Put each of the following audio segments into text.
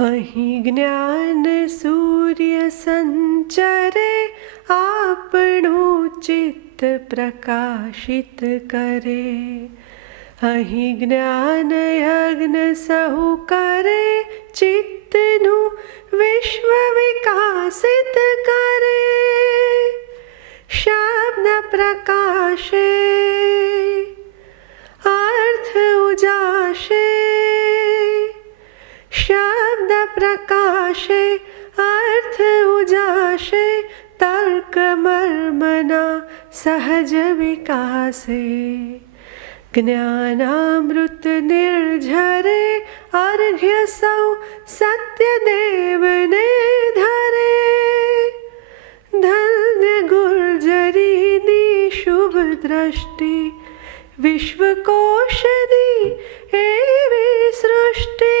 અહીં જ્ઞાન સૂર્ય સંચરે, આપણું ચિત્ત પ્રકાશિત કરે. અહીં જ્ઞાન યજ્ઞ સહુ કરે, ચિત્તનું વિશ્વ વિકાસિત કરે. શબ્દ પ્રકાશે, અર્થ ઉજાશે. શબ્દ પ્રકાશે, અર્થ ઉજાશે. તર્ક મર્મના સહજ વિકાસે. જ્ઞાનામૃત નિર્ઝરે, અર્ઘ્ય સૌ સત્યદેવને ધરે. ધન્ય ગુર્જરીની શુભ દ્રષ્ટિ, વિશ્વકોશની એવી સૃષ્ટિ.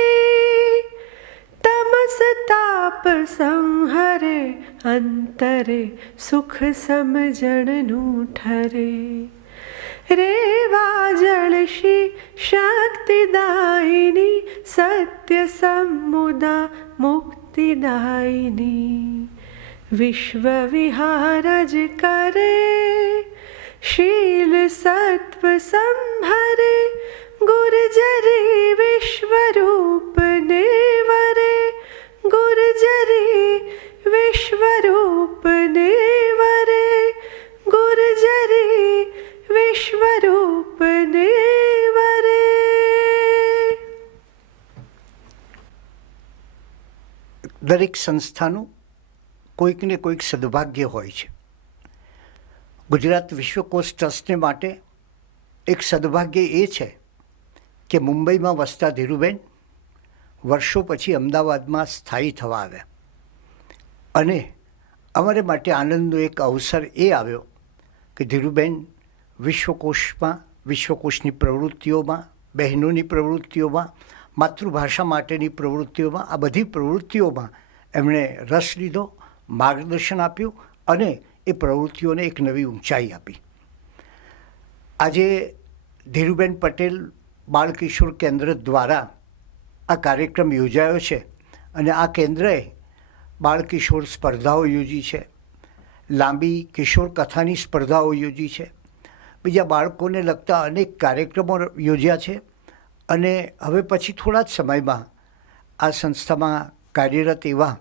તમસ તાપ સંહરે, અંતરે સુખ સમજણનું ઠરે. રેવા જળશી શક્તિદાયિની, સત્ય સમુદા મુક્તિદાયિની. વિશ્વ વિહાર જ કરે, શીલ સત્વ સંભરે. ગુર્જરી વિશ્વરૂપને વરે, ગુર્જરી વિશ્વરૂપને વરે. ગુર્જરી વિશ્વરૂપને વરે. દરેક સંસ્થાનું કોઈક ને કોઈક સદભાગ્ય હોય છે. ગુજરાત વિશ્વકોશ ટ્રસ્ટને માટે એક સદભાગ્ય એ છે કે મુંબઈમાં વસતા ધીરુબેન વર્ષો પછી અમદાવાદમાં સ્થાયી થવા આવ્યા. અને અમારે માટે આનંદનો એક અવસર એ આવ્યો કે ધીરુબેન વિશ્વકોશમાં, વિશ્વકોશની પ્રવૃત્તિઓમાં, બહેનોની પ્રવૃત્તિઓમાં, માતૃભાષા માટેની પ્રવૃત્તિઓમાં, આ બધી પ્રવૃત્તિઓમાં એમણે રસ લીધો, માર્ગદર્શન આપ્યું અને એ પ્રવૃત્તિઓને એક નવી ઊંચાઈ આપી. આજે ધીરુબેન પટેલ બાળકિશોર કેન્દ્ર દ્વારા આ કાર્યક્રમ યોજાયો છે અને આ કેન્દ્રએ બાળકિશોર સ્પર્ધાઓ યોજી છે, લાંબી કિશોર કથાની સ્પર્ધાઓ યોજી છે, બીજા બાળકોને લગતા અનેક કાર્યક્રમો યોજ્યા છે. અને હવે પછી થોડા જ સમયમાં આ સંસ્થામાં કાર્યરત એવા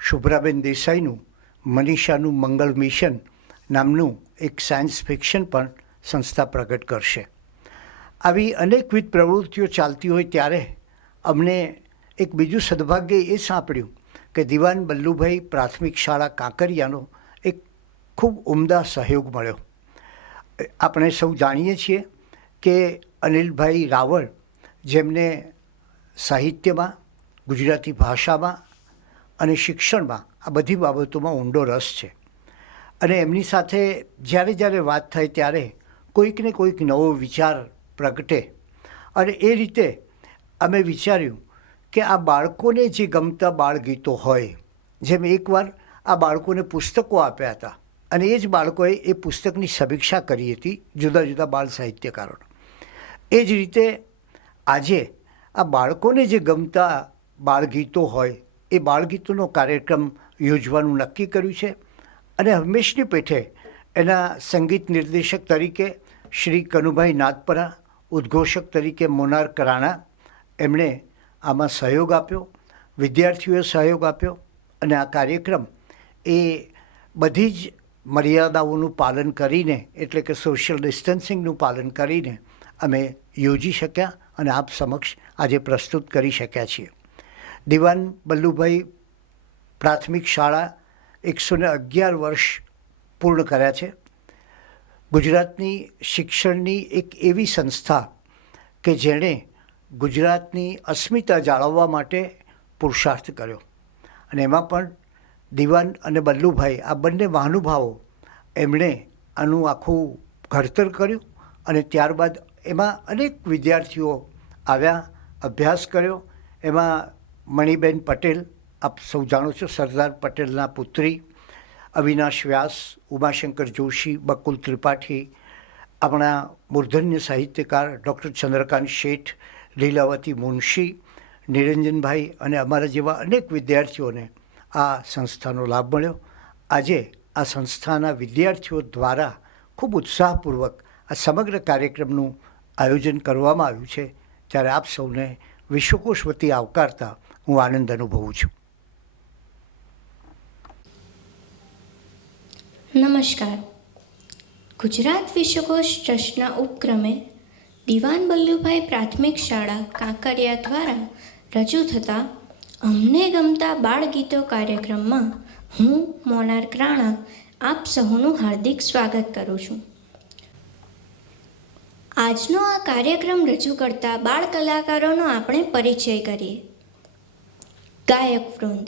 શુભ્રાબેન દેસાઈનું મનીષાનું મંગલ મિશન નામનું એક સાયન્સ ફિક્શન પણ સંસ્થા પ્રગટ કરશે. આવી અનેકવિધ પ્રવૃત્તિઓ ચાલતી હોય ત્યારે અમને એક બીજું સદભાગ્ય એ સાંપડ્યું કે દિવાન બલ્લુભાઈ પ્રાથમિક શાળા કાંકરિયાનો એક ખૂબ ઉમદા સહયોગ મળ્યો. આપણે સૌ જાણીએ છીએ કે અનિલભાઈ રાવળ, જેમને સાહિત્યમાં, ગુજરાતી ભાષામાં અને શિક્ષણમાં આ બધી બાબતોમાં ઊંડો રસ છે. અને એમની સાથે જ્યારે જ્યારે વાત થાય ત્યારે કોઈક ને કોઈક નવો વિચાર પ્રગટે. અને એ રીતે અમે વિચાર્યું કે આ બાળકોને જે ગમતા બાળગીતો હોય, જેમ એકવાર આ બાળકોને પુસ્તકો આપ્યા હતા અને એ જ બાળકોએ એ પુસ્તકની સમીક્ષા કરી હતી જુદા જુદા બાળ સાહિત્યકારોને, એ જ રીતે આજે આ બાળકોને જે ગમતા બાળગીતો હોય એ બાળગીતોનો કાર્યક્રમ યોજવાનું નક્કી કર્યું છે. અને હંમેશની પેઠે એના સંગીત નિર્દેશક તરીકે શ્રી કનુભાઈ નાથપરા, ઉદ્ઘોષક તરીકે મોનાર્ક રાણા, એમણે આમાં સહયોગ આપ્યો, વિદ્યાર્થીઓએ સહયોગ આપ્યો. અને આ કાર્યક્રમ એ બધી જ મર્યાદાઓનું પાલન કરીને, એટલે કે સોશિયલ ડિસ્ટન્સિંગનું પાલન કરીને અમે યોજી શક્યા અને આપ સમક્ષ આજે પ્રસ્તુત કરી શક્યા છીએ. દિવાન બલ્લુભાઈ પ્રાથમિક શાળા 111 વર્ષ પૂર્ણ કર્યા છે. ગુજરાતની શિક્ષણની એક એવી સંસ્થા કે જેણે ગુજરાતની અસ્મિતા જાળવવા માટે પુરુષાર્થ કર્યો. અને એમાં પણ દિવાન અને બલ્લુભાઈ, આ બંને મહાનુભાવો, એમણે આનું આખું ઘડતર કર્યું. અને ત્યારબાદ એમાં અનેક વિદ્યાર્થીઓ આવ્યા, અભ્યાસ કર્યો. એમાં મણિબેન પટેલ, આપ સૌ જાણો છો, સરદાર પટેલના પુત્રી, અવિનાશ વ્યાસ, ઉમાશંકર જોશી, બકુલ ત્રિપાઠી, આપણા મૂર્ધન્ય સાહિત્યકાર ડૉક્ટર ચંદ્રકાંત શેઠ, લીલાવતી મુનશી, નિરંજનભાઈ અને અમારા જેવા અનેક વિદ્યાર્થીઓને આ સંસ્થાનો લાભ મળ્યો. આજે આ સંસ્થાના વિદ્યાર્થીઓ દ્વારા ખૂબ ઉત્સાહપૂર્વક આ સમગ્ર કાર્યક્રમનું આયોજન કરવામાં આવ્યું છે, ત્યારે આપ સૌને વિશ્વકોશ વતી આવકારતા હું આનંદ અનુભવું છું. નમસ્કાર. ગુજરાત વિશ્વકોશ ટ્રસ્ટના ઉપક્રમે દિવાન બલ્લુભાઈ પ્રાથમિક શાળા કાંકરિયા દ્વારા રજૂ થતા અમને ગમતા બાળગીતો કાર્યક્રમમાં હું મોનાર્ક રાણા આપ સહુનું હાર્દિક સ્વાગત કરું છું. આજનો આ કાર્યક્રમ રજૂ કરતા બાળ કલાકારોનો આપણે પરિચય કરીએ. ગાયક વૃંદ: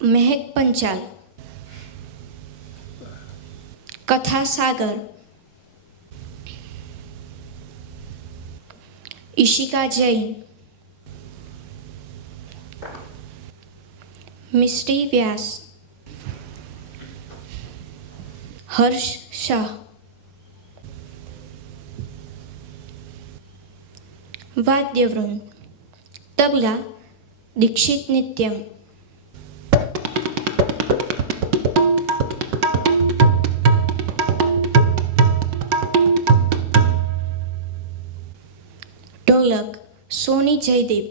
મહેક પંચાલ, કથા સાગર, ઈશિકા જૈન, મિસ્ટી વ્યાસ, હર્ષ શાહ. વાદ્યવૃંદ: tabla Dikshit Nityam, dholak Soni Jaydeep,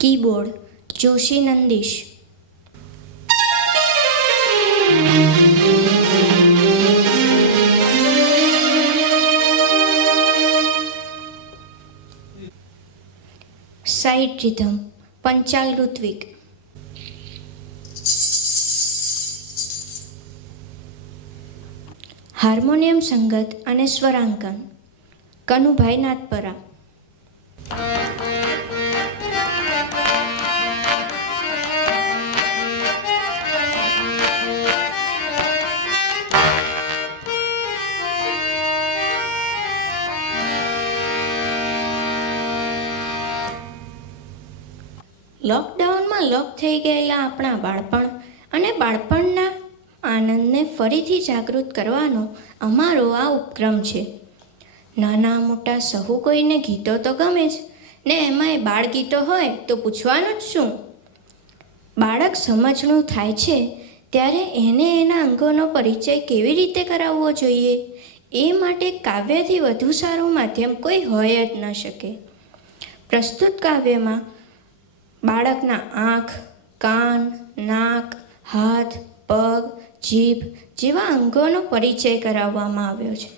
keyboard Joshi Nandish, side rhythm Panchal Rutvik, harmonium સંગત અને સ્વરાંકન કનુભાઈ નાથપરા, લોકડાઉનમાં લોક થઈ ગયેલા આપણા બાળપણ અને બાળપણના આનંદને ફરીથી જાગૃત કરવાનો અમારો આ ઉપક્રમ છે. નાના મોટા સહુ કોઈને ગીતો તો ગમે જ ને, એમાંય બાળગીતો હોય તો પૂછવાનું જ શું. બાળક સમજણું થાય છે ત્યારે એને એના અંગોનો પરિચય કેવી રીતે કરાવવો જોઈએ, એ માટે કાવ્યથી વધુ સારું માધ્યમ કોઈ હોય જ ન શકે. પ્રસ્તુત કાવ્યમાં બાળકના આંખ, કાન, નાક, હાથ, પગ, જીભ જેવા અંગોનો પરિચય કરાવવામાં આવ્યો છે.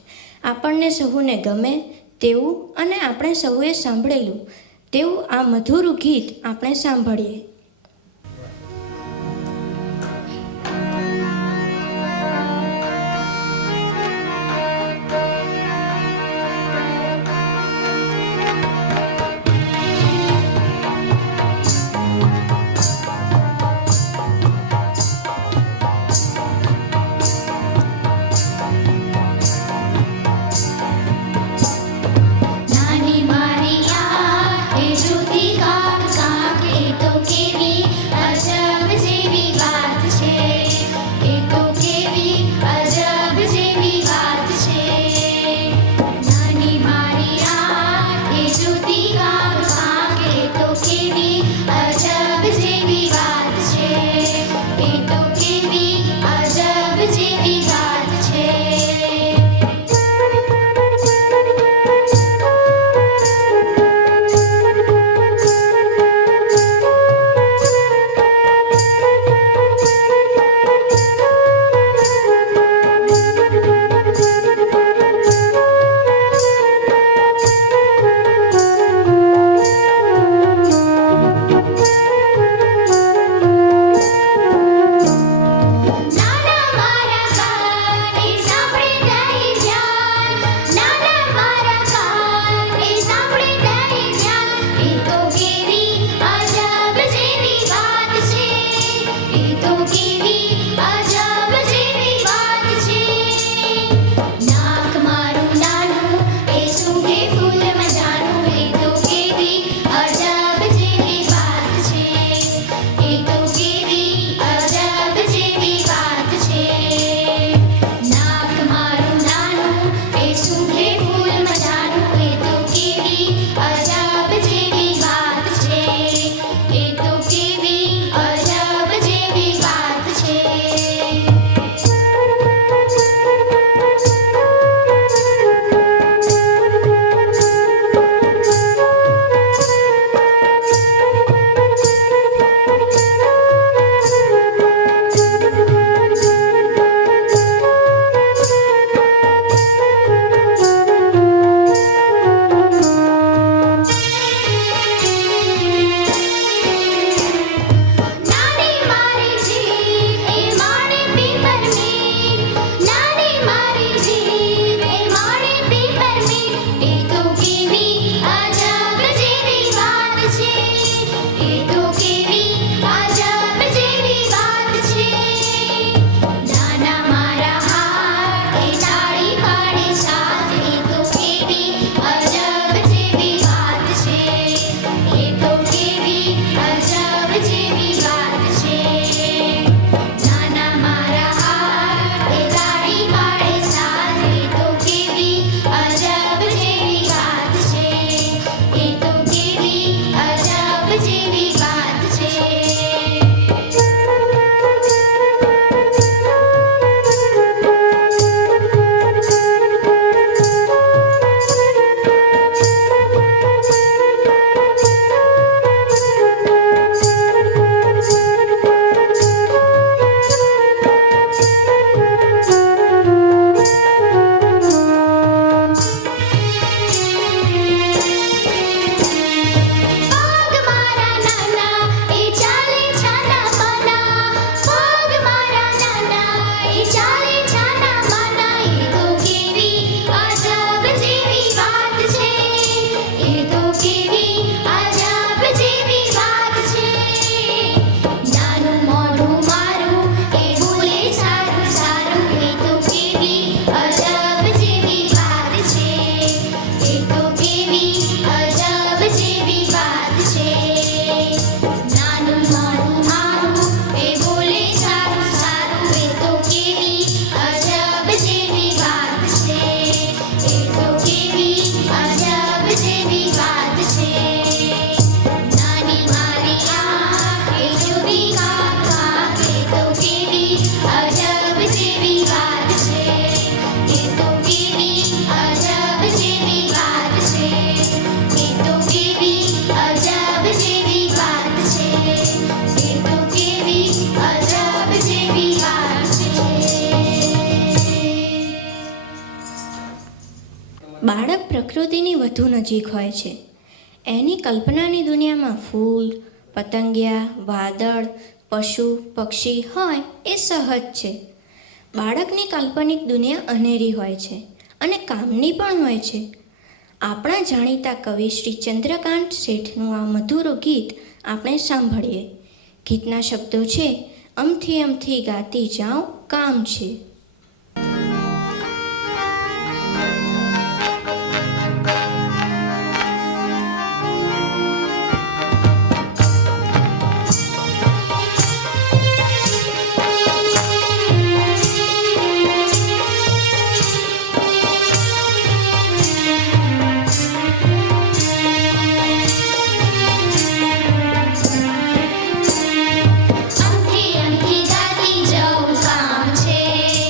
આપણને સહુને ગમે તેવું અને આપણે સહુએ સાંભળેલું તેવું આ મધુર ગીત આપણે સાંભળીએ. નાની મારી આ એ જુદી કાક કાક એ તો કે બાળક પ્રકૃતિની વધુ નજીક હોય છે. એની કલ્પનાની દુનિયામાં ફૂલ, પતંગિયા, વાદળ, પશુ, પક્ષી હોય એ સહજ છે. બાળકની કાલ્પનિક દુનિયા અનેરી હોય છે અને કામની પણ હોય છે. આપણા જાણીતા કવિ શ્રી ચંદ્રકાંત શેઠનું આ મધુર ગીત આપણે સાંભળીએ. ગીતના શબ્દો છે, અમથી અમથી ગાતી જાઉં કામ છે. અમથી અમથી ગાતી જવું કામ છે.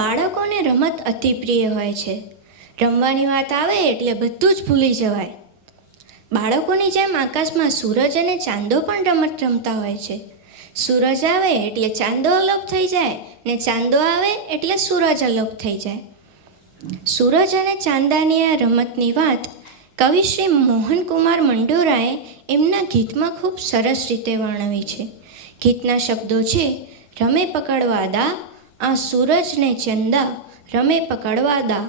બાળકોને રમત અતિ પ્રિય હોય છે. રમવાની વાત આવે એટલે બધું જ ભૂલી જવાય. બાળકોની જેમ આકાશમાં સૂરજ અને ચાંદો પણ રમત રમતા હોય છે. સૂરજ આવે એટલે ચાંદો અલોપ થઈ જાય ને ચાંદો આવે એટલે સૂરજ અલોપ થઈ જાય. સૂરજ અને ચાંદાની આ રમતની વાત કવિ શ્રી મોહનકુમાર મંડોરાએ એમના ગીતમાં ખૂબ સરસ રીતે વર્ણવી છે. ગીતના શબ્દો છે: રમે પકડવા દા આ સૂરજ ને ચંદા, રમે પકડવા દા.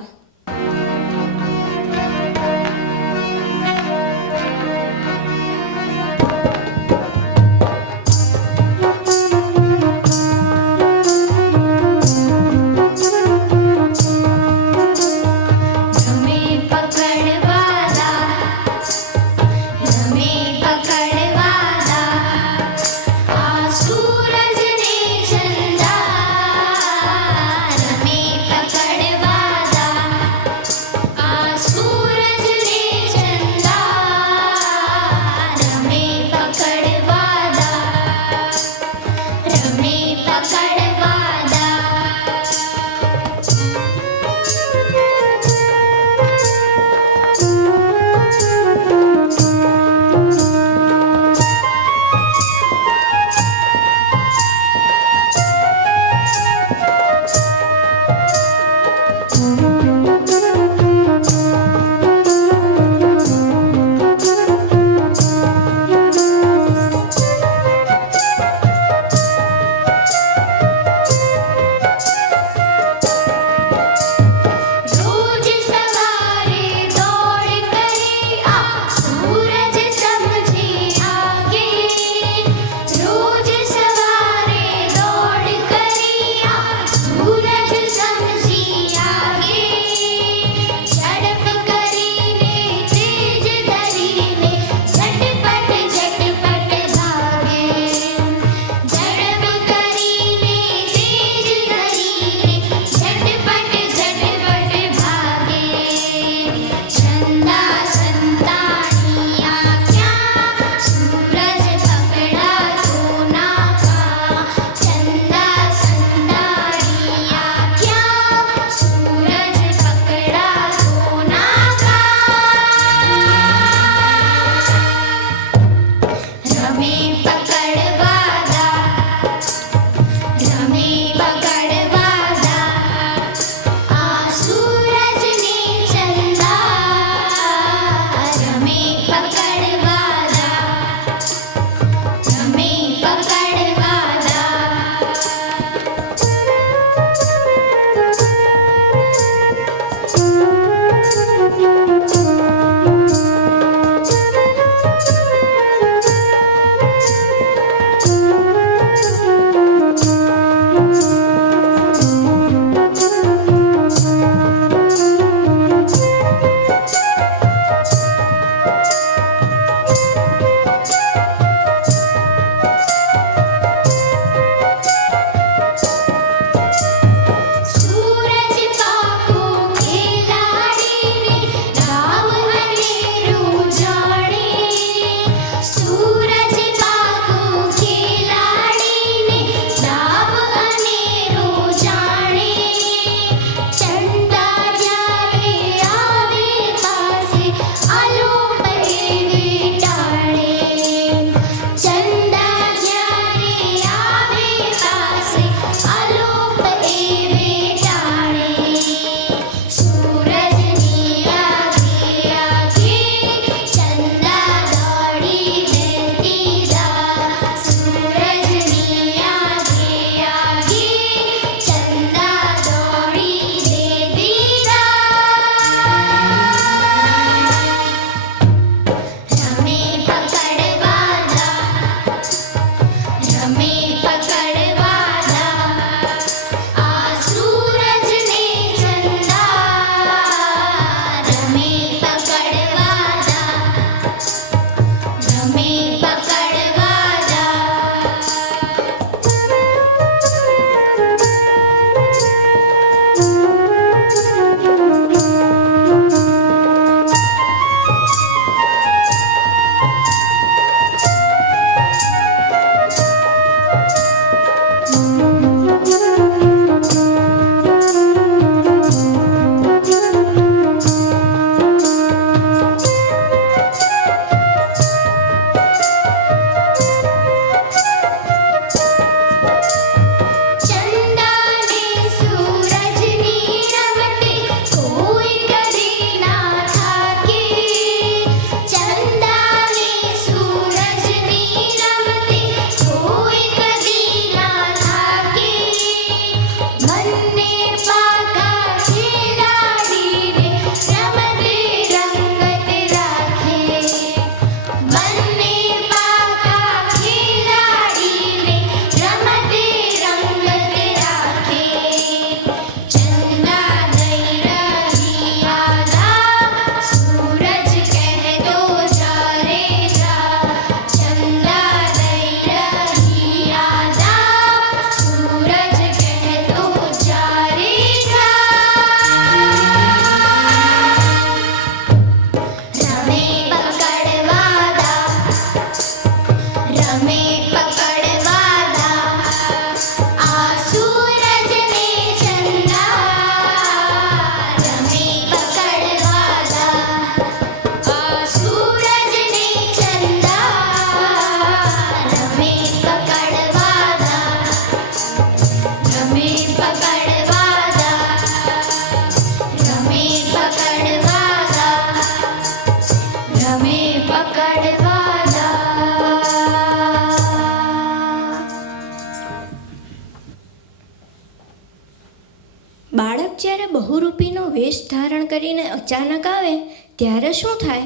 બાળક જ્યારે બહુરૂપીનો વેશ ધારણ કરીને અચાનક આવે ત્યારે શું થાય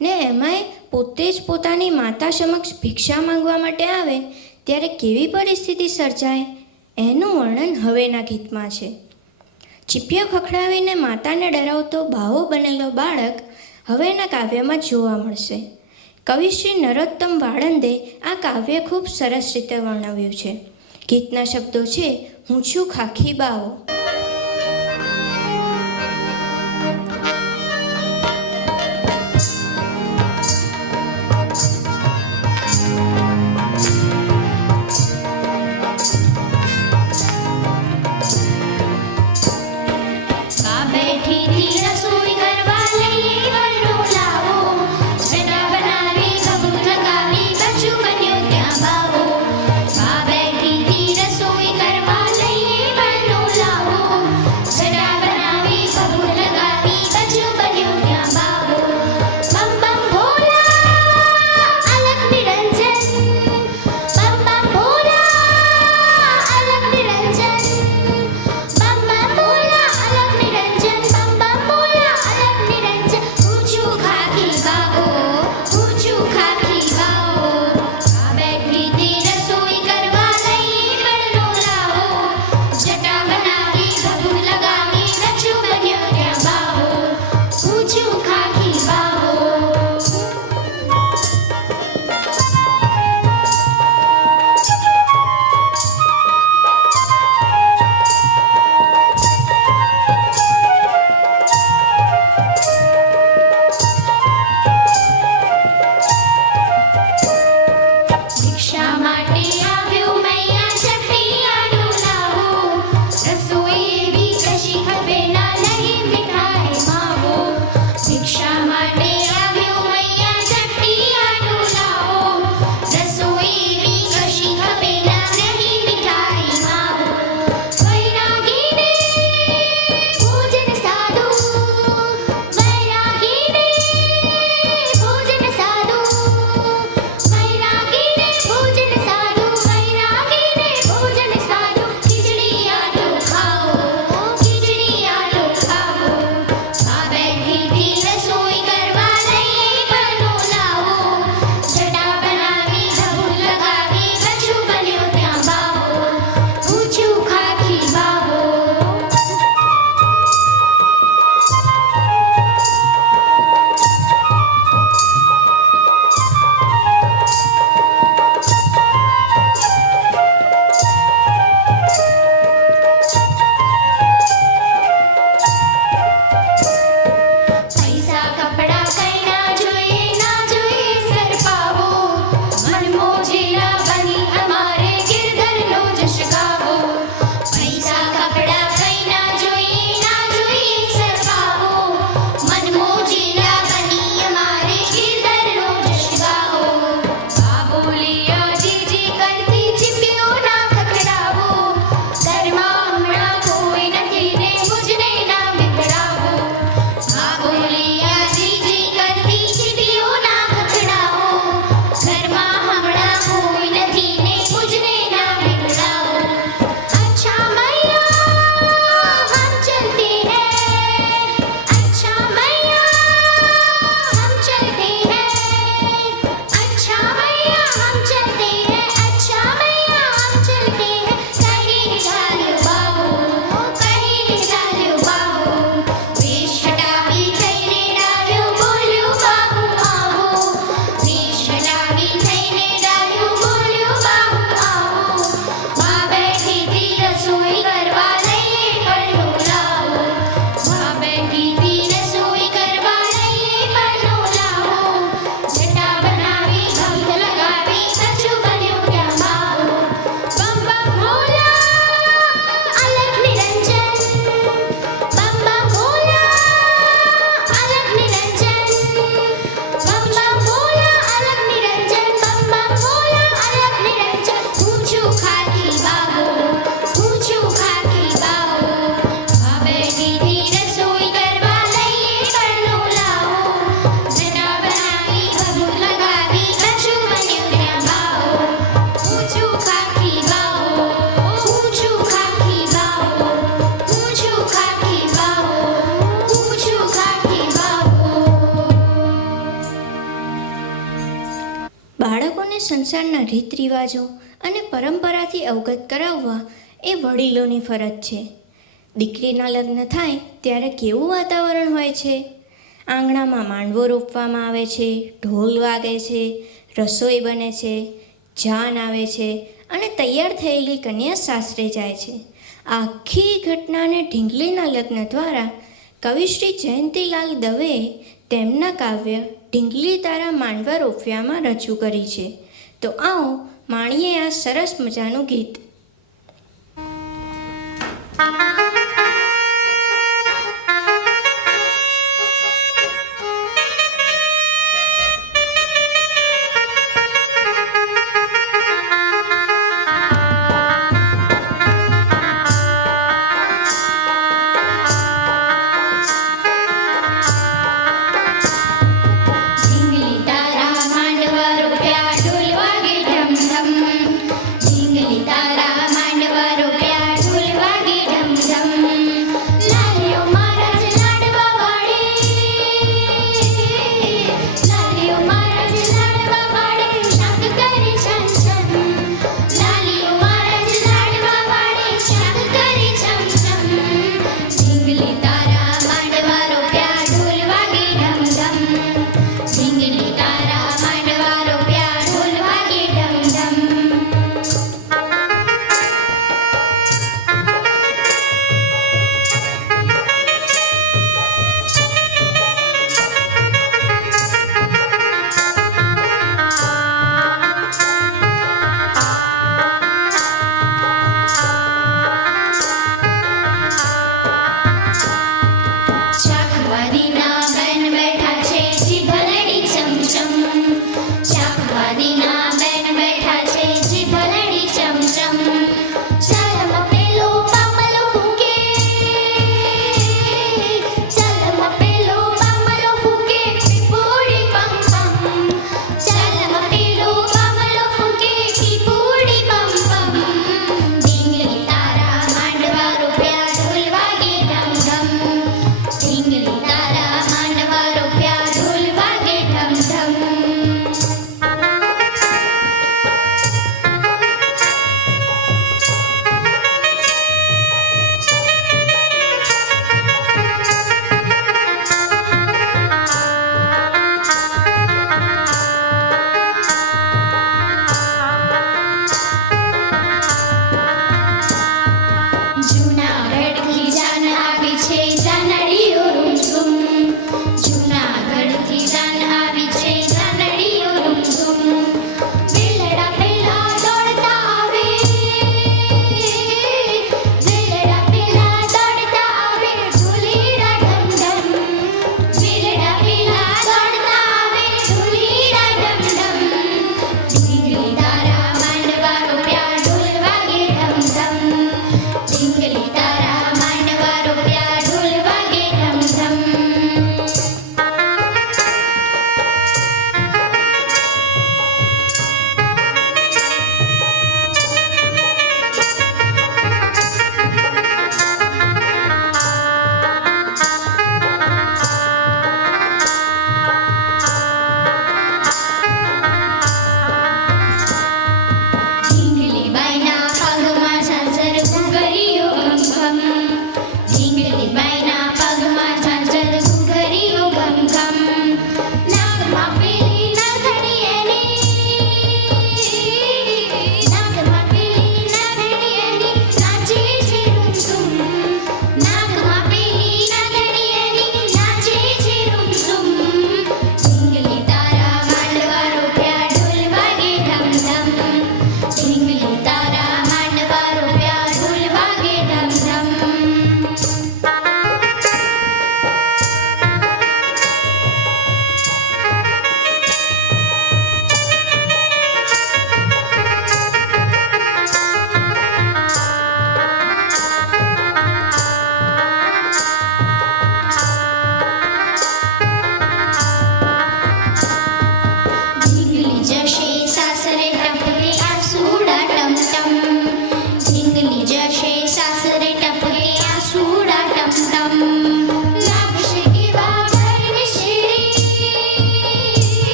ને એમાંય પોતે જ પોતાની માતા સમક્ષ ભિક્ષા માંગવા માટે આવે ત્યારે કેવી પરિસ્થિતિ સર્જાય એનું વર્ણન હવેના ગીતમાં છે. ચીપિયો ખખડાવીને માતાને ડરાવતો બાવો બનેલો બાળક હવેના કાવ્યમાં જોવા મળશે. કવિ શ્રી નરોત્તમ વાળંદે આ કાવ્ય ખૂબ સરસ રીતે વર્ણવ્યું છે. ગીતના શબ્દો છે, હું છું ખાખી બાવો. રસોઈ કરવા લઈએ સંસારના રીત રિવાજો અને પરંપરાથી અવગત કરાવવા એ વડીલોની ફરજ છે. દીકરીના લગ્ન થાય ત્યારે કેવું વાતાવરણ હોય છે? આંગણામાં માંડવો રોપવામાં આવે છે, ઢોલ વાગે છે, રસોઈ બને છે, જાન આવે છે અને તૈયાર થયેલી કન્યા સાસરે જાય છે. આખી ઘટનાને ઢીંગલીના લગ્ન દ્વારા કવિશ્રી જયંતીલાલ દવેએ તેમના કાવ્ય ઢીંગલી તારા માંડવા રોપ્યામાં રજૂ કરી છે. તો આવો માણીએ આ સરસ મજાનું ગીત. ઢીંગલી તારા માંડવા રોપ્યા ઢોલ વાગે ઢમ ઢમ. ઢીંગલી તારા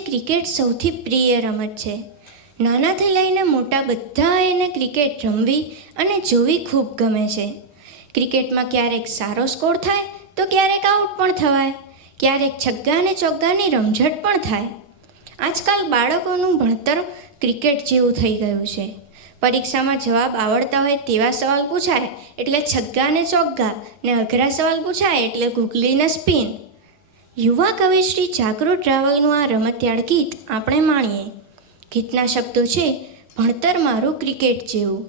ક્રિકેટ સૌથી પ્રિય રમત છે. નાનાથી લઈને મોટા બધા એને ક્રિકેટ રમવી અને જોવી ખૂબ ગમે છે. ક્રિકેટમાં ક્યારેક સારો સ્કોર થાય તો ક્યારેક આઉટ પણ થવાય, ક્યારેક છગ્ગા અને ચોગ્ગાની રમઝટ પણ થાય. આજકાલ બાળકોનું ભણતર ક્રિકેટ જેવું થઈ ગયું છે. પરીક્ષામાં જવાબ આવડતા હોય તેવા સવાલ પૂછાય એટલે છગ્ગા અને ચોગ્ગા, ને અઘરા સવાલ પૂછાય એટલે ગુગલીને સ્પિન. યુવા કવિ શ્રી જાગૃત રાવલનું આ રમતિયાળ ગીત આપણે માણીએ. ગીતના શબ્દો છે, ભણતર મારું ક્રિકેટ જેવું.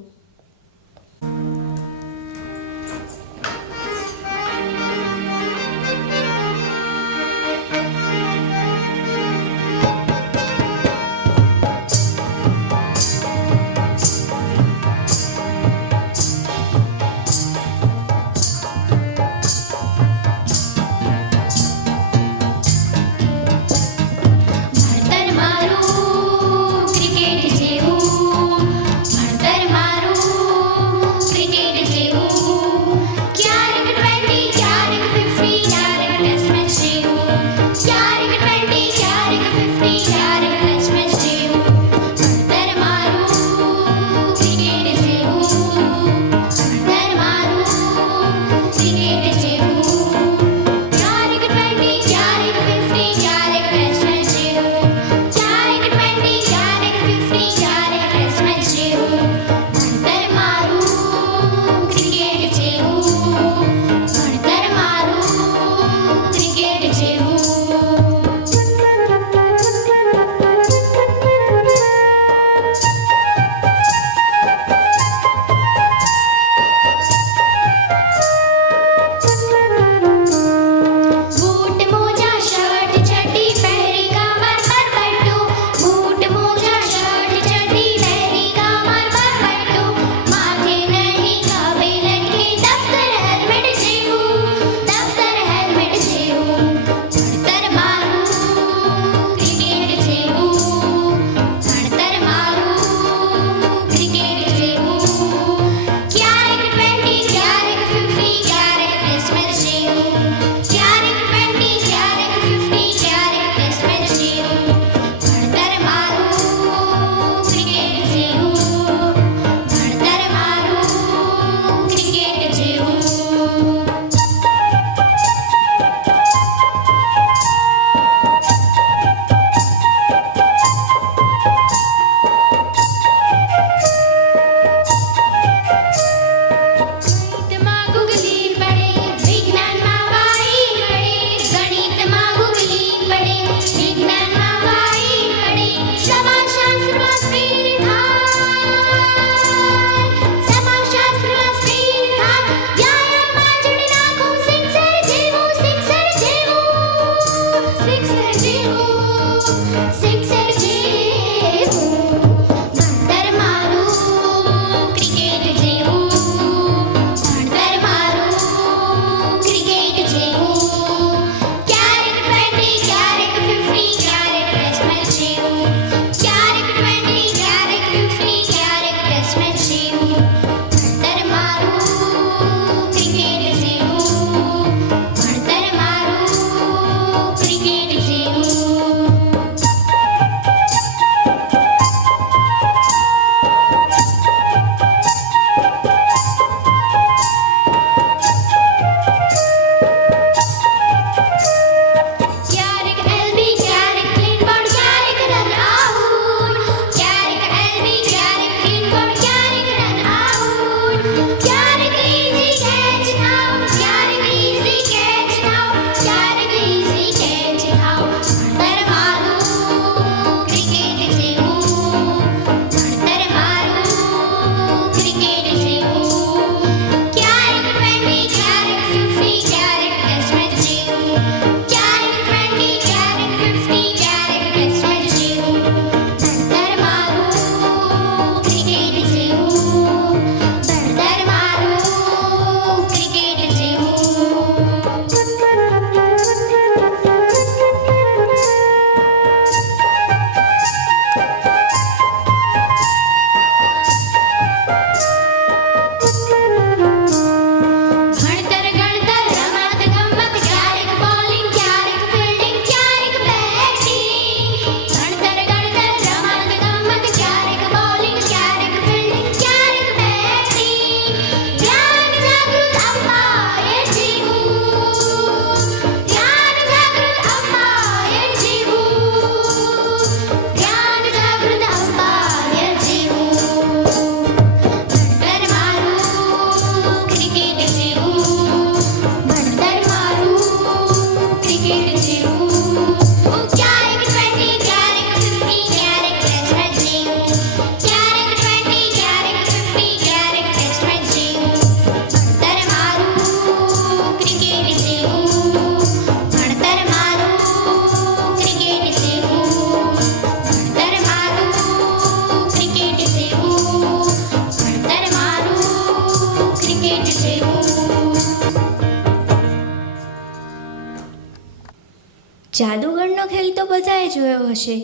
જાદુગરનો ખેલ તો બધાએ જોયો હશે.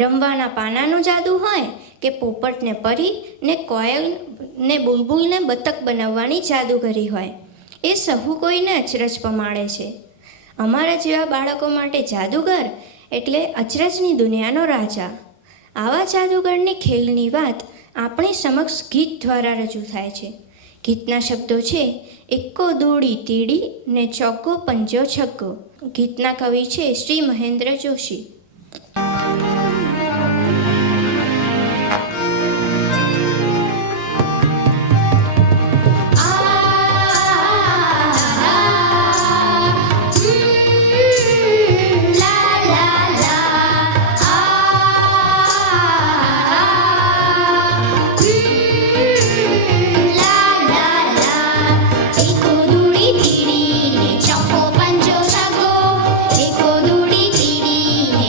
રમવાના પાનાનું જાદુ હોય કે પોપટને પરી ને કોયલ ને બુલબુલને બતક બનાવવાની જાદુગરી હોય, એ સહુ કોઈને અચરજ પમાડે છે. અમારા જેવા બાળકો માટે જાદુગર એટલે અચરજની દુનિયાનો રાજા. આવા જાદુગરની ખેલની વાત આપણી સમક્ષ ગીત દ્વારા રજૂ થાય છે. ગીતના શબ્દો છે એક્કો દોડી તીડી ને ચોગ્ગો પંજો છગ્ગો. ગીતના કવિ છે શ્રી મહેન્દ્ર જોશી. એકો દૂડી તીડી ને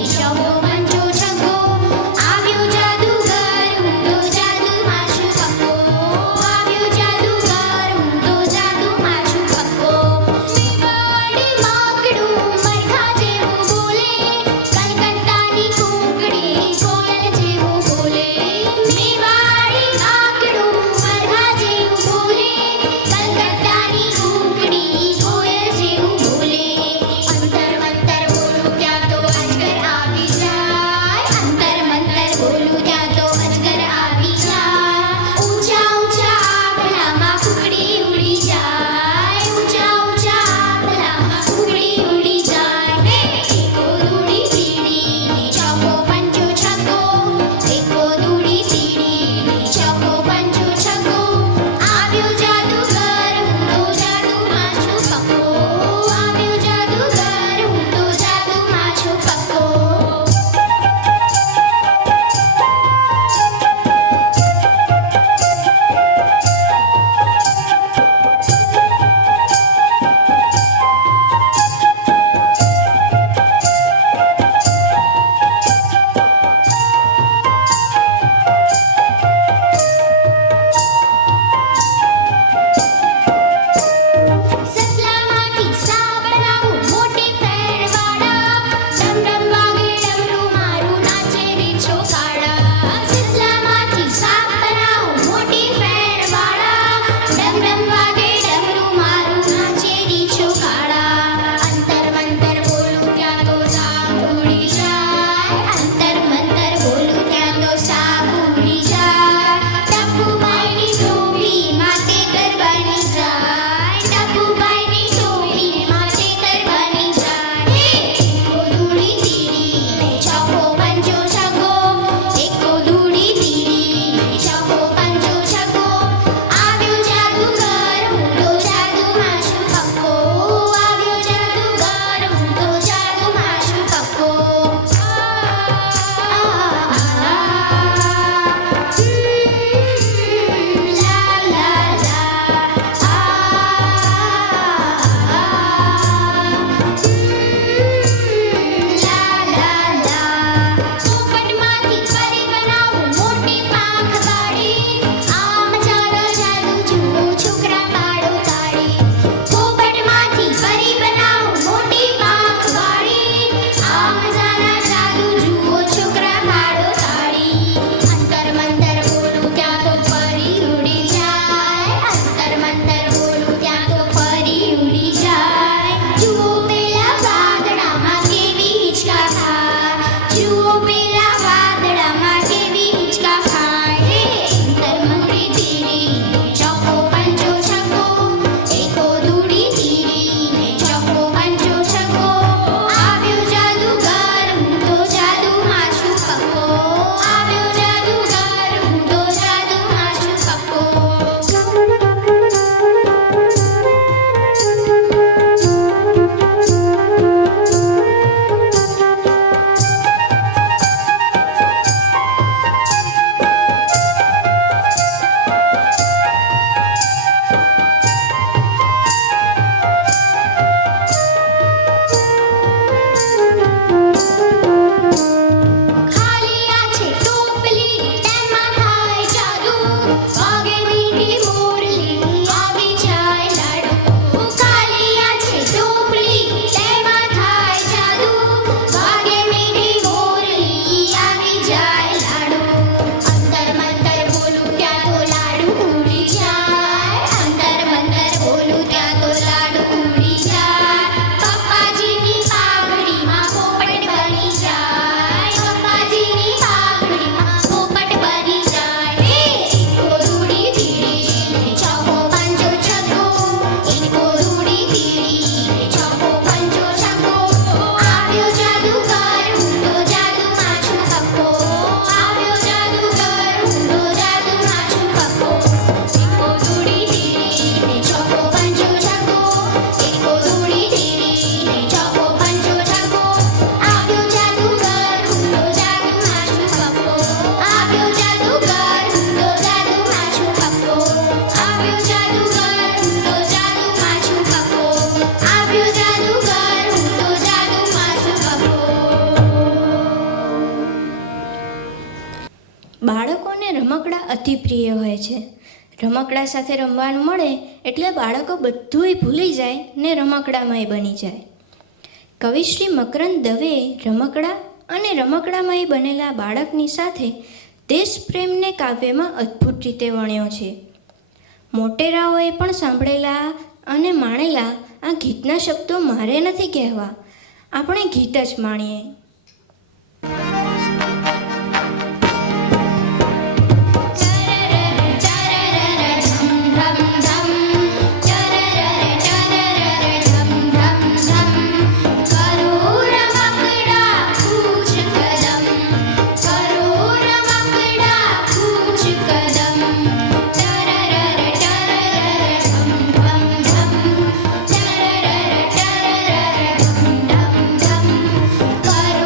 અતિ પ્રિય હોય છે. રમકડા સાથે રમવાનું મળે એટલે બાળકો બધુંય ભૂલી જાય ને રમકડામય બની જાય. કવિશ્રી મકરંદ દવેએ રમકડા અને રમકડામય બનેલા બાળકની સાથે દેશપ્રેમને કાવ્યમાં અદ્ભુત રીતે વણ્યો છે. મોટેરાઓએ પણ સાંભળેલા અને માણેલા આ ગીતના શબ્દો મારે નથી કહેવા, આપણે ગીત જ માણીએ. કરું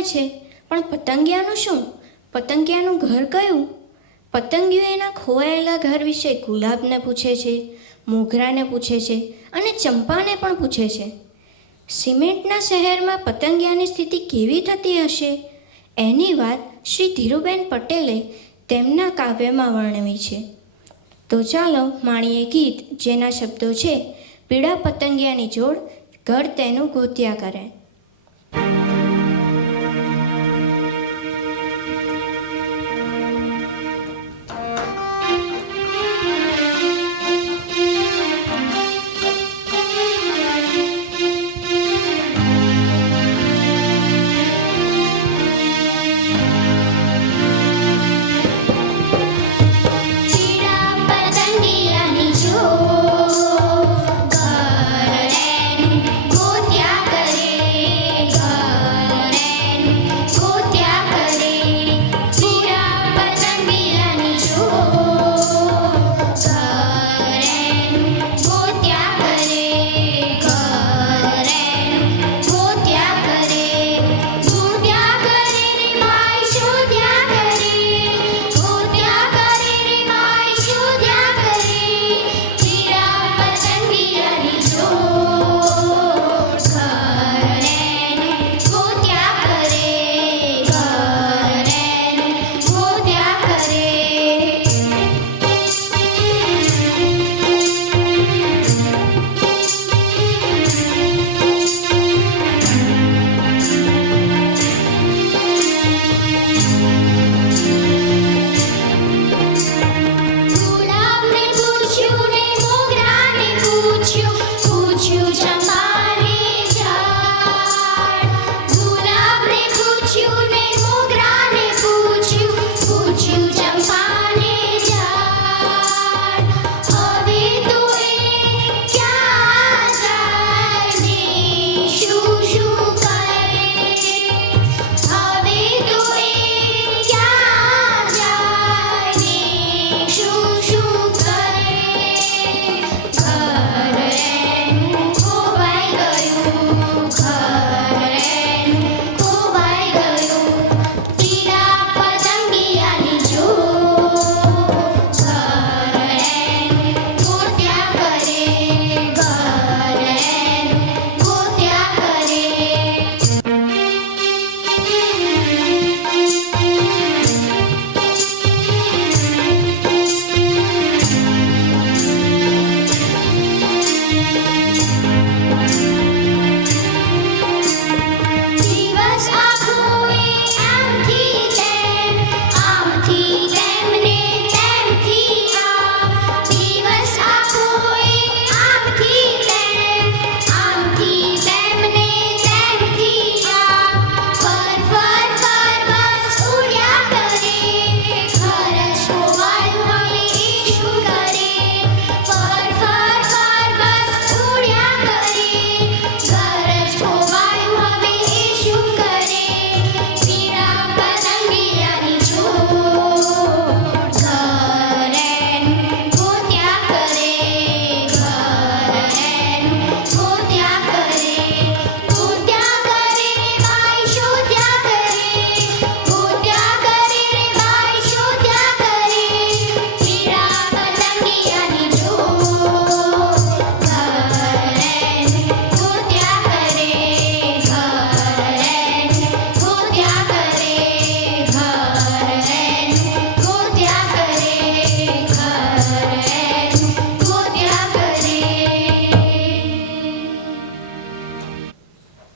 હોય છે, પણ પતંગિયાનું શું? પતંગિયાનું ઘર કયું? પતંગિયું એના ખોવાયેલા ઘર વિશે ગુલાબને પૂછે છે, મોગરાને પૂછે છે અને ચંપાને પણ પૂછે છે. સિમેન્ટના શહેરમાં પતંગિયાની સ્થિતિ કેવી થતી હશે? એની વાત શ્રી ધીરુબેન પટેલે તેમના કાવ્યમાં વર્ણવી છે. તો ચાલો માણીએ ગીત, જેના શબ્દો છે: પીળા પતંગિયાની જોડ, ઘર તેનું ગોત્યા કરે.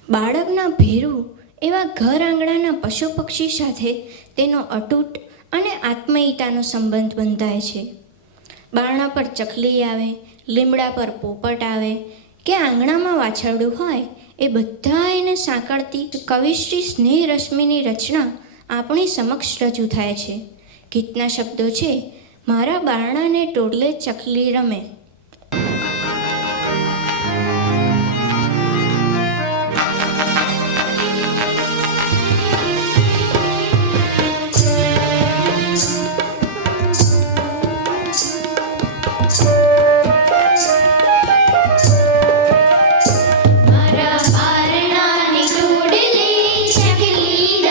બાળકના ભેરું એવા ઘર આંગણાના પશુ પક્ષી સાથે તેનો અતૂટ અને આત્મીયતાનો સંબંધ બંધાય છે. બારણા પર ચકલી આવે, લીમડા પર પોપટ આવે કે આંગણામાં વાછરડું હોય, એ બધા એને સાંકળતી કવિશ્રી સ્નેહ રશ્મિની રચના આપણી સમક્ષ રજૂ થાય છે. ગીતના શબ્દો છે: મારા બારણાને ટોડલે ચકલી રમે. મારા બારણાની ટોડલે ચકલી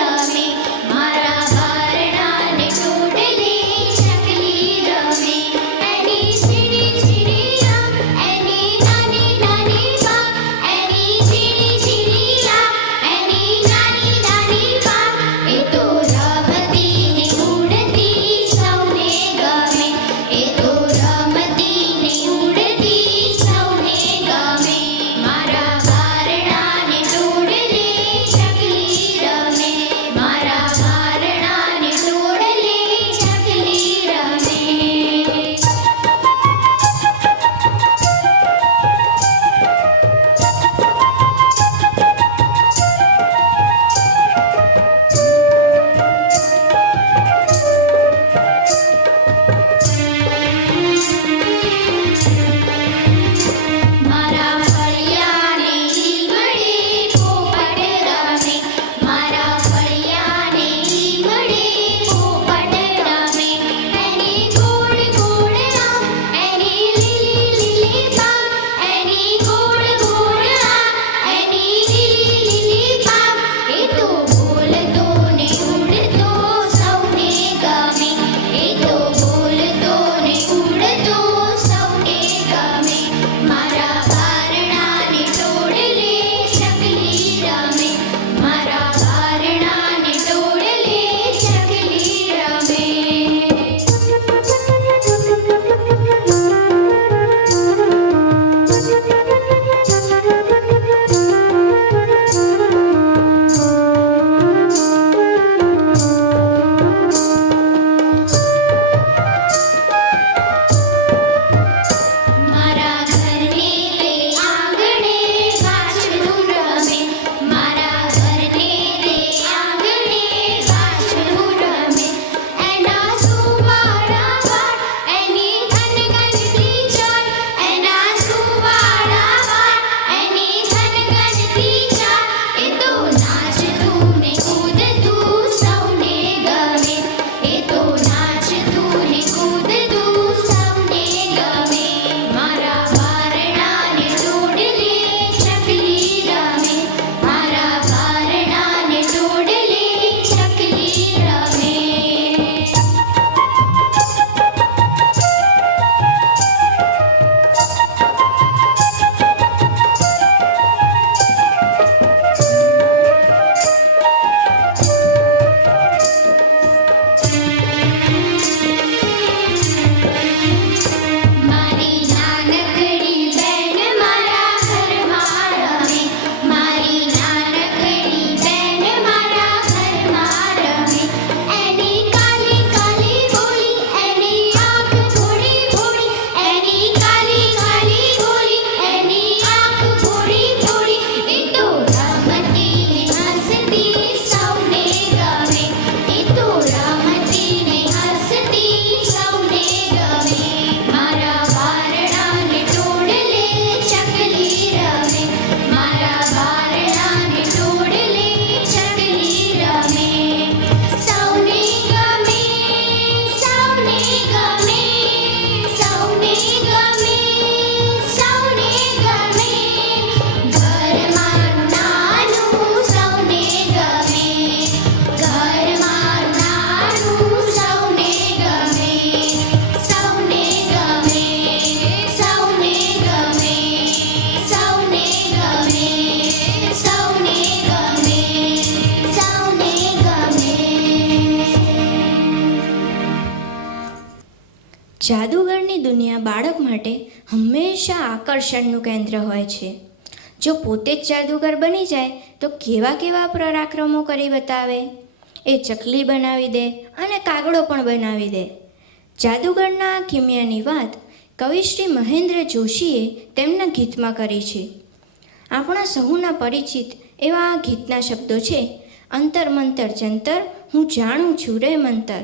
જાદુગરની દુનિયા બાળક માટે હંમેશા આકર્ષણનું કેન્દ્ર હોય છે. જો પોતે જ જાદુગર બની જાય તો કેવા કેવા પરાક્રમો કરી બતાવે. એ ચકલી બનાવી દે અને કાગડો પણ બનાવી દે. જાદુગરના આ કિમિયાની વાત કવિ શ્રી મહેન્દ્ર જોશીએ તેમના ગીતમાં કરી છે. આપણા સહુના પરિચિત એવા આ ગીતના શબ્દો છે, અંતર મંતર જંતર, હું જાણું છું રે મંતર.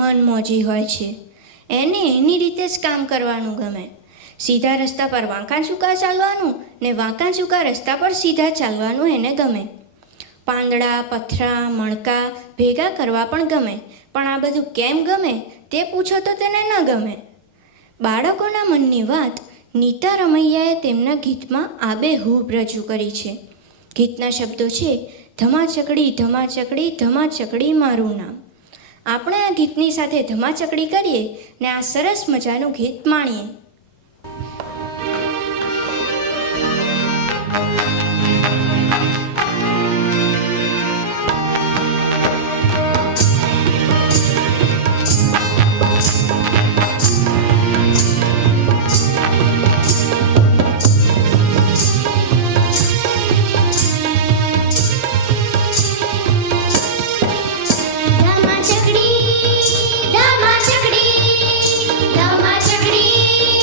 મનમોજી હોય છે. એને એની રીતે જ કામ કરવાનું ગમે. સીધા રસ્તા પર વાંકા ચૂકા ચાલવાનું ને વાંકા ચૂકા રસ્તા પર સીધા ચાલવાનું એને ગમે. પાંદડા, પથરા, મણકા ભેગા કરવા પણ ગમે, પણ આ બધું કેમ ગમે તે પૂછો તો તેને ન ગમે. બાળકોના મનની વાત નીતા રમૈયાએ તેમના ગીતમાં આબેહૂબ રજૂ કરી છે. ગીતના શબ્દો છે, ધમાચકડી ધમાચકડી ધમાચકડી મારું નામ. આપણે આ ગીતની સાથે ધમાચકડી કરીએ ને આ સરસ મજાનું ગીત માણીએ. ધમાચકડી ધમાચકડી ધમાચકડી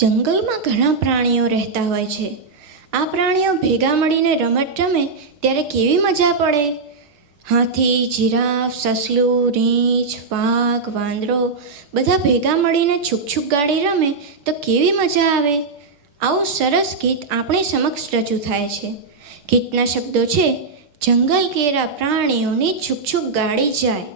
જંગલમાં ઘણા પ્રાણીઓ રહેતા હોય છે. આ પ્રાણીઓ ભેગા મળીને રમત રમે ત્યારે કેવી મજા પડે. હાથી, જીરાફ, સસલું, રીંછ, વાઘ, વાંદરો બધા ભેગા મળીને છુક ગાડી રમે તો કેવી મજા આવે. આવું સરસ ગીત આપણી સમક્ષ રજૂ થાય છે. ગીતના શબ્દો છે: જંગલ કેરા પ્રાણીઓની છુક ગાડી જાય.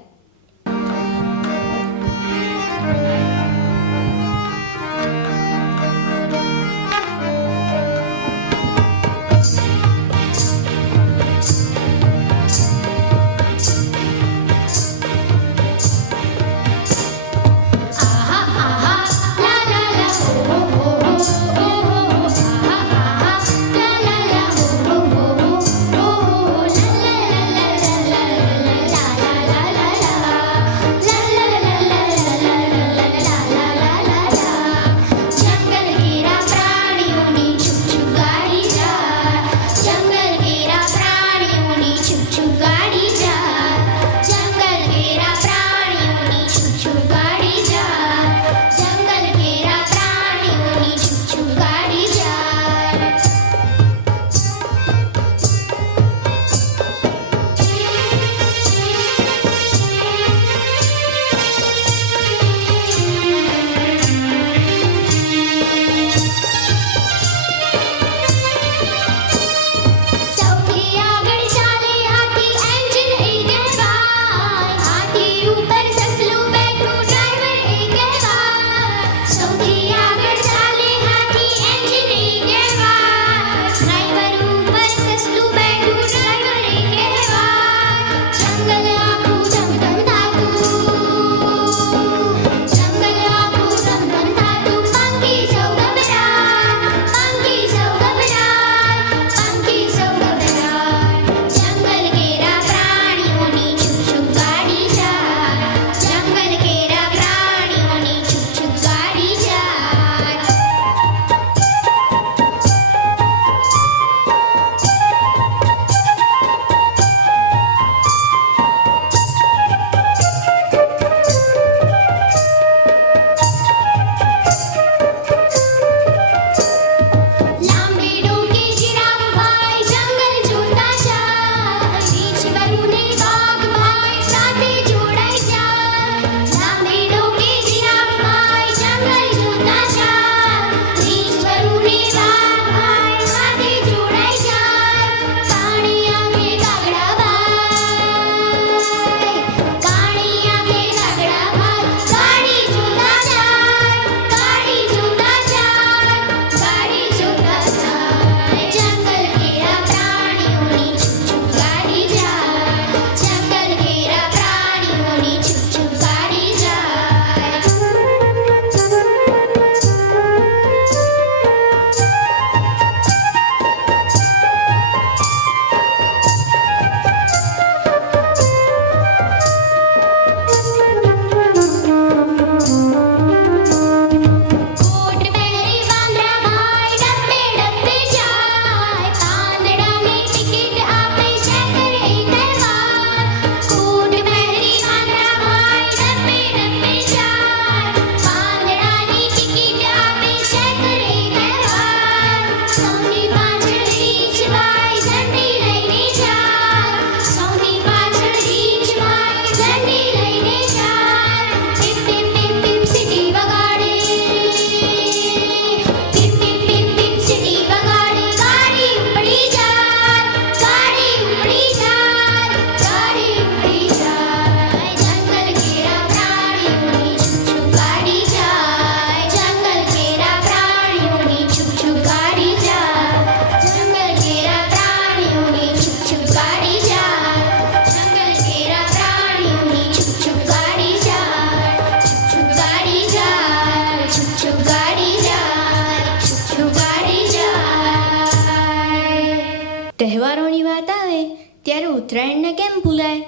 તહેવારોની વાત આવે ત્યારે ઉત્તરાયણને કેમ ભૂલાય.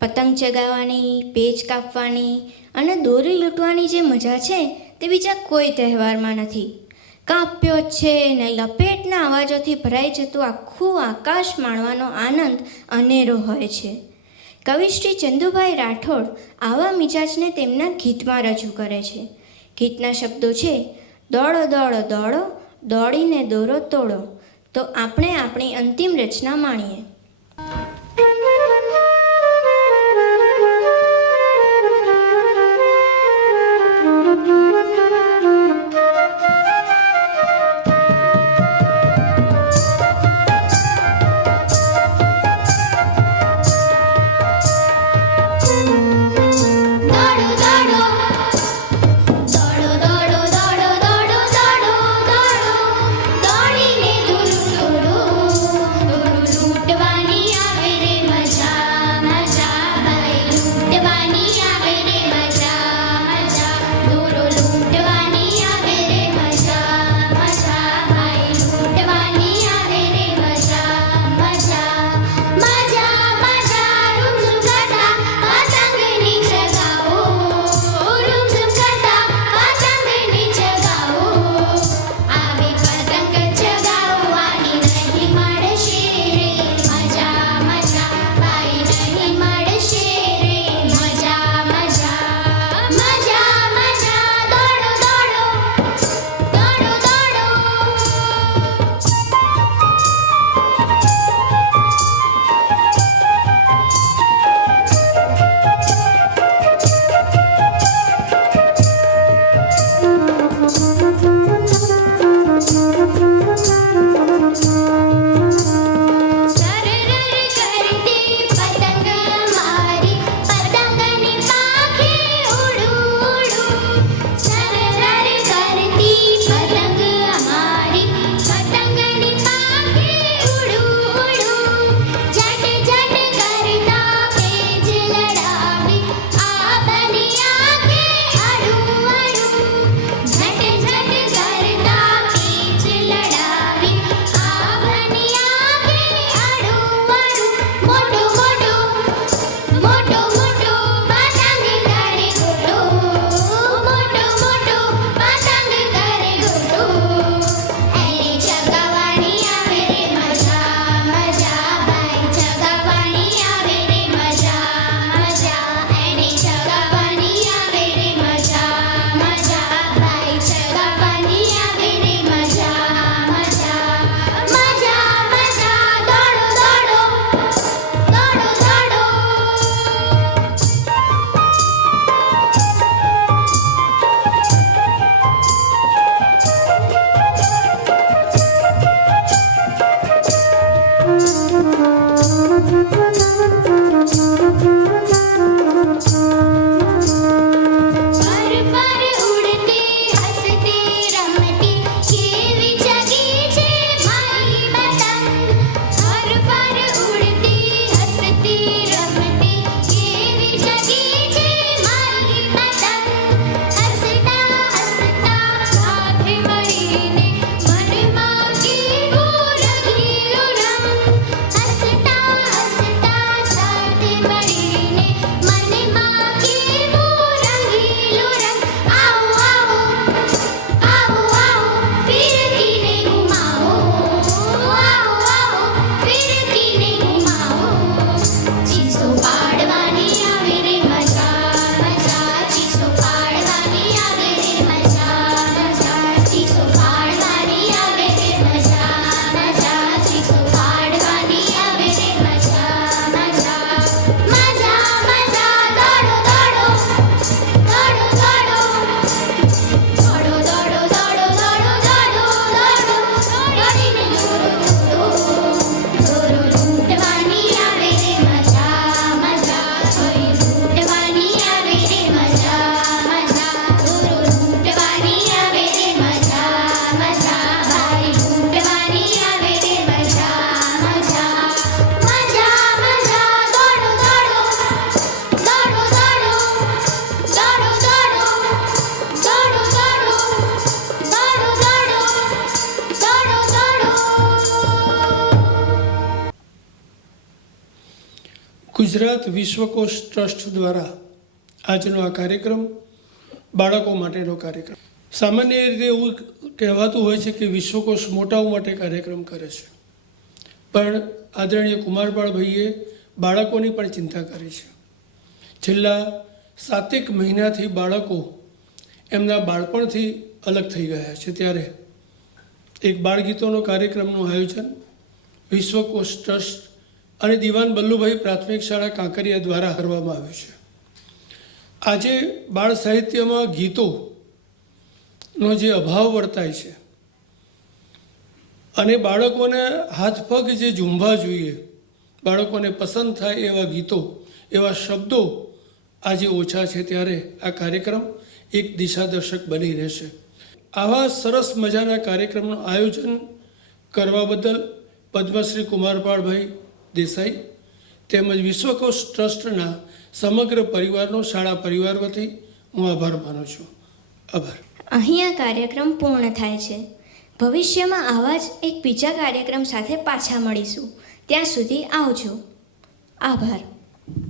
પતંગ ચગાવવાની, પેચ કાપવાની અને દોરી લૂંટવાની જે મજા છે તે બીજા કોઈ તહેવારમાં નથી. કાપ્યો છે ને લપેટના અવાજોથી ભરાઈ જતું આખું આકાશ માણવાનો આનંદ અનેરો હોય છે. કવિ શ્રી ચંદુભાઈ રાઠોડ આવા મિજાજને તેમના ગીતમાં રજૂ કરે છે. ગીતના શબ્દો છે: દોડો દોડો દોડો, દોડીને દોરો તોડો. તો આપણે આપણી અંતિમ રચના માણીએ. ગુજરાત વિશ્વકોશ ટ્રસ્ટ દ્વારા આજનો આ કાર્યક્રમ બાળકો માટેનો કાર્યક્રમ. સામાન્ય રીતે એવું કહેવાતું હોય છે કે વિશ્વકોશ મોટાઓ માટે કાર્યક્રમ કરે છે, પણ આદરણીય કુમારપાળભાઈએ બાળકોની પણ ચિંતા કરી છે. છેલ્લા 7 મહિનાથી બાળકો એમના બાળપણથી અલગ થઈ ગયા છે, ત્યારે એક બાળગીતોનો કાર્યક્રમનું આયોજન વિશ્વકોશ ટ્રસ્ટ અને દિવાન બલ્લુભાઈ પ્રાથમિક શાળા કાંકરિયા દ્વારા કરવામાં આવ્યું છે. આજે બાળ સાહિત્યમાં ગીતોનો જે અભાવ વર્તાય છે અને બાળકોને હાથ પગ જે ઝૂંબા જોઈએ, બાળકોને પસંદ થાય એવા ગીતો, એવા શબ્દો આજે ઓછા છે, ત્યારે આ કાર્યક્રમ એક દિશાદર્શક બની રહેશે. આવા સરસ મજાના કાર્યક્રમનું આયોજન કરવા બદલ પદ્મશ્રી કુમારપાળભાઈ દેસાઈ તેમજ વિશ્વકોશ ટ્રસ્ટના સમગ્ર પરિવારનો, શાળા પરિવાર વતી હું આભાર માનું છું. આભાર. અહીં આ કાર્યક્રમ પૂર્ણ થાય છે. ભવિષ્યમાં આવા જ એક બીજા કાર્યક્રમ સાથે પાછા મળીશું. ત્યાં સુધી આવજો. આભાર.